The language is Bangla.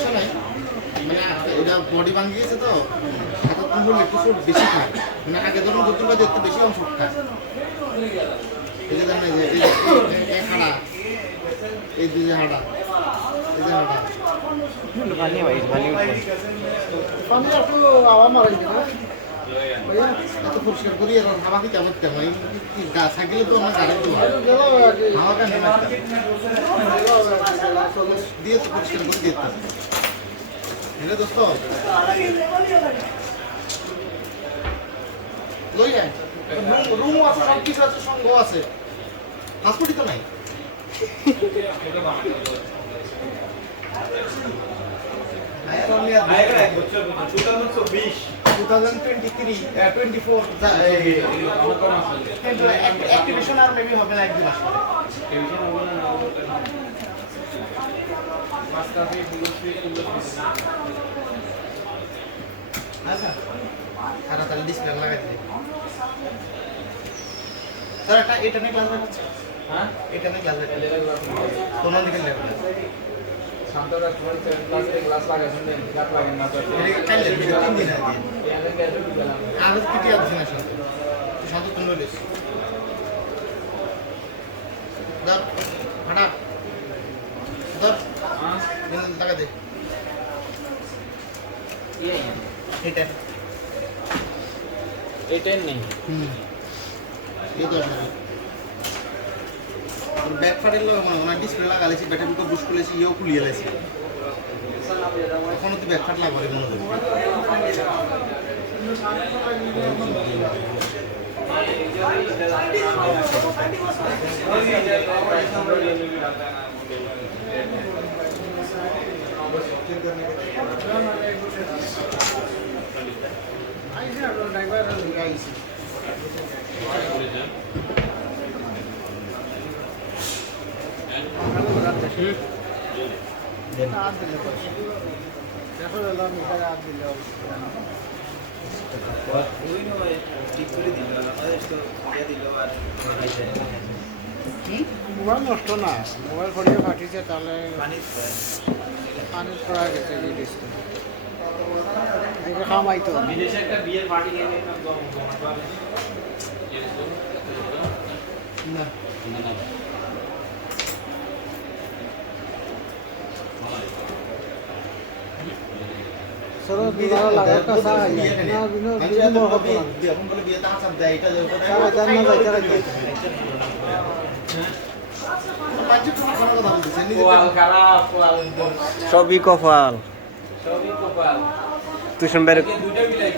সমস্যা নাই মানে এটা বডি ভাঙে গেছে তো হাতে তুমুল একটু চোট বেশি খায় মানে আগে ধরুন যতুর বাদে একটু বেশি অংশ খায় এই যে জানেন যে এই হাড়া এই দুই যে হাড়া এই যে হাড়া পানি ভাই পানি পানি একটু আওয়া মারাই না এত পরিষ্কার করি এখন হাওয়া কি কেমন তেমন গাছ থাকলে তো আমার গাড়ি তো হাওয়া কেন দিয়ে তো পরিষ্কার করে দিতে এটা দোস্ত লই যায় রুম আছে সব কিছু আছে সঙ্গ আছে হাসপাতাল তো নাই Activation আর maybe হবে না একদিন আসলে আচ্ছা আর তাহলে ডিসপ্লে লাগাই দিই স্যার এটা নিয়ে ক্লাস হচ্ছে হ্যাঁ এটা নিয়ে ক্লাস হচ্ছে কোন দিকে লেভেল শান্তরা ক্লাস লাগাইছেন ক্লাস লাগেন না তো এটা কাল লেভেল 3 দিন আগে আর কিটি আছে না শান্ত তুমি লিস দর হাঁটা দর হ্যাঁ লাগা দে এটা নেই এই দর ব্যাক ফাড়িলো মানে ডিসপ্লে লাগালেছি ব্যাটারি তো বুশ করেছি ইও খুলিয়ে লাইছি এখন তো ব্যাক ফাট লাগবে মনে হয় মোবাইল নষ্ট না মোবাইল ফটিয়ে ফাটিছে তাহলে পানি পড়া গেছে এই ডিসপ্লে খামাইতো বিদেশে একটা বিয়ের পার্টি গেলে না সরো বিনা লাগা কাসা না বিনা বিনা হবে এখন বলে বিয়েতে আসাম দেয় এটা যে জান না যাইতা রাখি পাঁচজন কোনো কথা বলতেছে পোয়াল খারাপ পোয়াল সবই কপাল সবই কপাল তুই শুনবে দুইটা বিলাই